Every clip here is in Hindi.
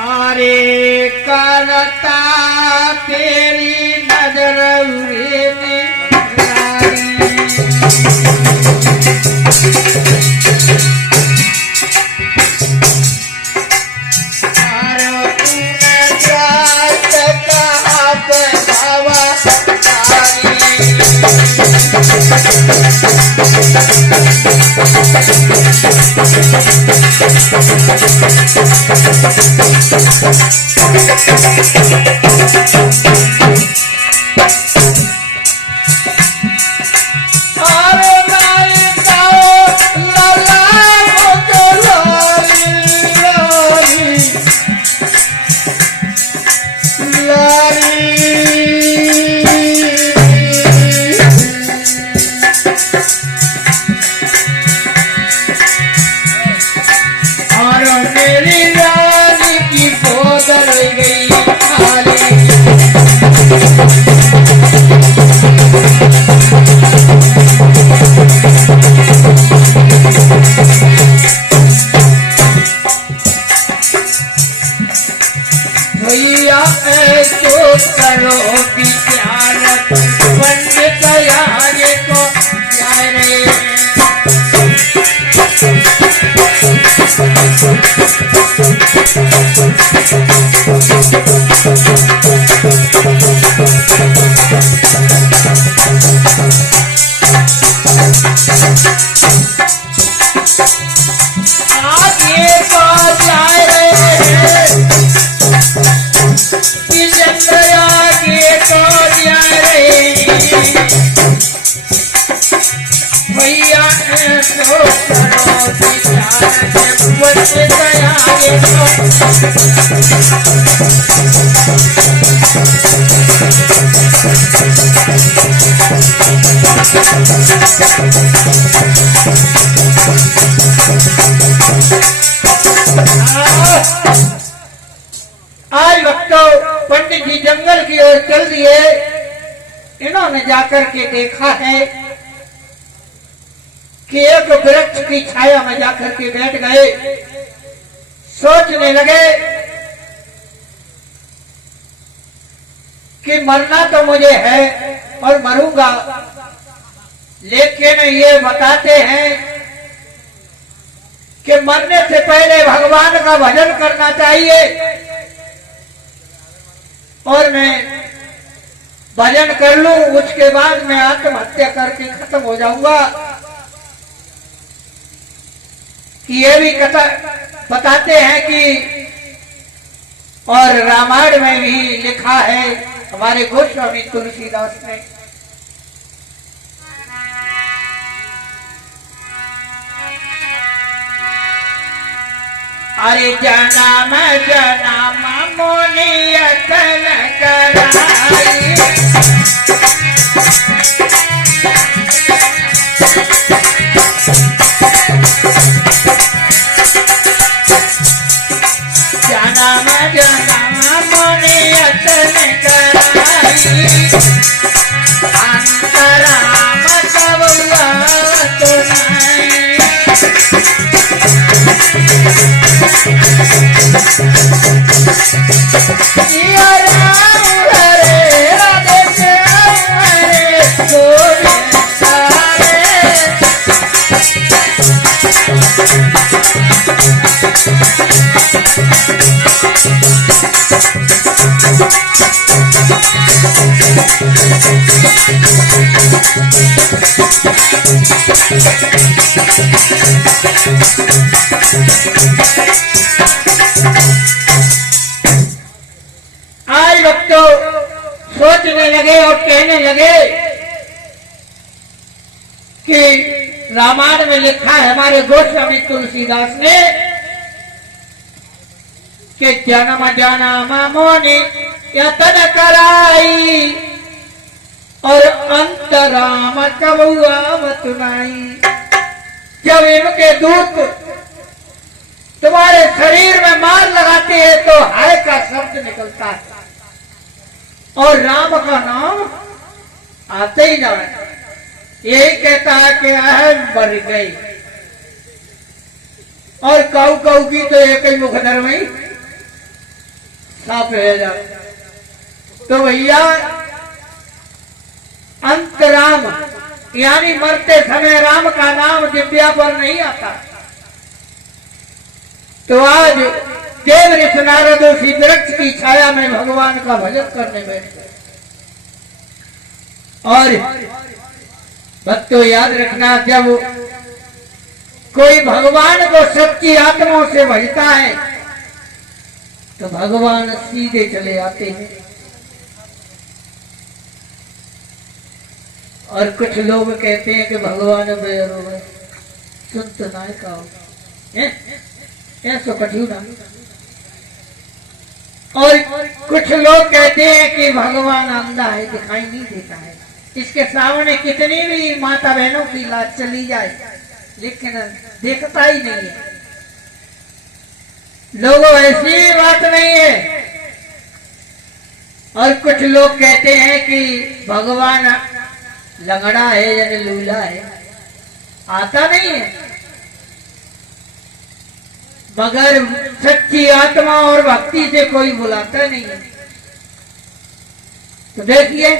अरे करता तेरी नजर में भैया ऐसो करो विचारत पंडित यारे को यारे आगे को जाए भैया ऐसो करो विचारत पंडित यारे को आज वक्तो पंडित जी जंगल की ओर चल दिए। इन्होंने जाकर के देखा है कि एक वृक्ष की छाया में जाकर के बैठ गए। सोचने लगे कि मरना तो मुझे है और मरूंगा, लेकिन ये बताते हैं कि मरने से पहले भगवान का भजन करना चाहिए और मैं भजन कर लूं, उसके बाद मैं आत्महत्या करके खत्म हो जाऊंगा। ये भी कथा बताते हैं कि और रामायण में भी लिखा है हमारे गोस्वामी तुलसीदास ने। अरे जन्म जन्म मोनियतन कराई जन्म जन्म मोनियतन कराई अंतराम कबुआवत नहीं। आज भक्तों सोचने लगे और कहने लगे कि रामायण में लिखा है हमारे गोस्वामी तुलसीदास ने कि जन्म जन्म मोनि यतन कराई और अंतराम कबुआवत नहीं। जब इनके दूत तुम्हारे शरीर में मार लगाते हैं तो हाय का शब्द निकलता है और राम का नाम आते ही ना। यही कहता है कि अहम मर गई और काऊ काऊ की तो एक ही मुखधर में साफ रह जाता। तो भैया अंत राम यानी मरते समय राम का नाम दिव्या पर नहीं आता। तो आज देव ऋषि नारद उसी वृक्ष की छाया में भगवान का भजन करने बैठे। और भक्तों याद रखना, जब कोई भगवान को सच्ची आत्माओं से भजता है तो भगवान सीधे चले आते हैं। और कुछ लोग कहते हैं कि भगवान बेर हो गए, सुन तो ना कहो ऐसा कठिन ना। और कुछ लोग कहते हैं कि भगवान अंधा है, दिखाई नहीं देता है। इसके सामने कितनी भी माता बहनों की लाज चली जाए लेकिन देखता ही नहीं है। लोगों ऐसी बात नहीं है। और कुछ लोग कहते हैं कि भगवान लंगड़ा है यानी लूला है, आता नहीं है। मगर सच्ची आत्मा और भक्ति से कोई बुलाता नहीं है। तो देखिए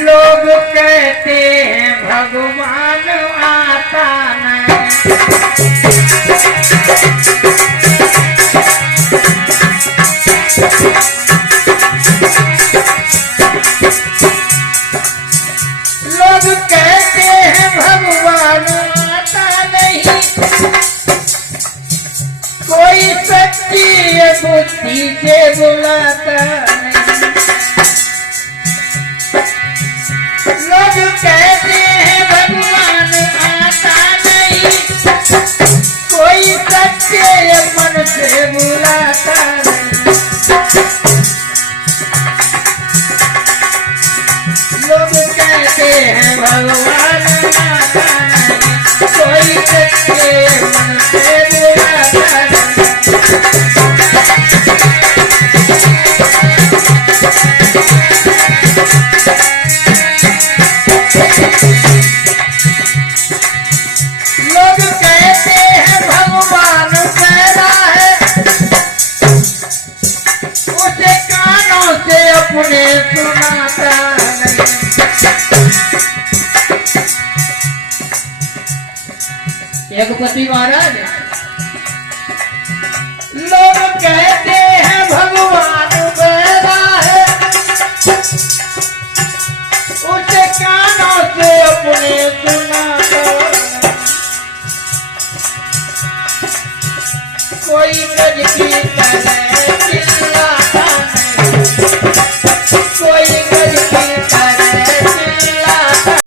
लोग कहते हैं भगवान आता नहीं। लोग कहते हैं भगवान आता नहीं, कोई सच्ची बुद्धि से बुलाता नहीं। लोग कहते हैं भगवान आता नहीं, कोई सच्चे मन से बुलाता नहीं। लोग कहते हैं भगवान आता नहीं, कोई सच्चे मन से बुलाता नहीं। लोग कहते हैं भगवान पैदा है, उसे कानों से अपने सुनाता नहीं। जगपति महाराज लोग कहते हैं भगवान पैदा है, उसे कानों से अपने सुनाता नहीं। कोई गज की तरह चिल्लाता नहीं, कोई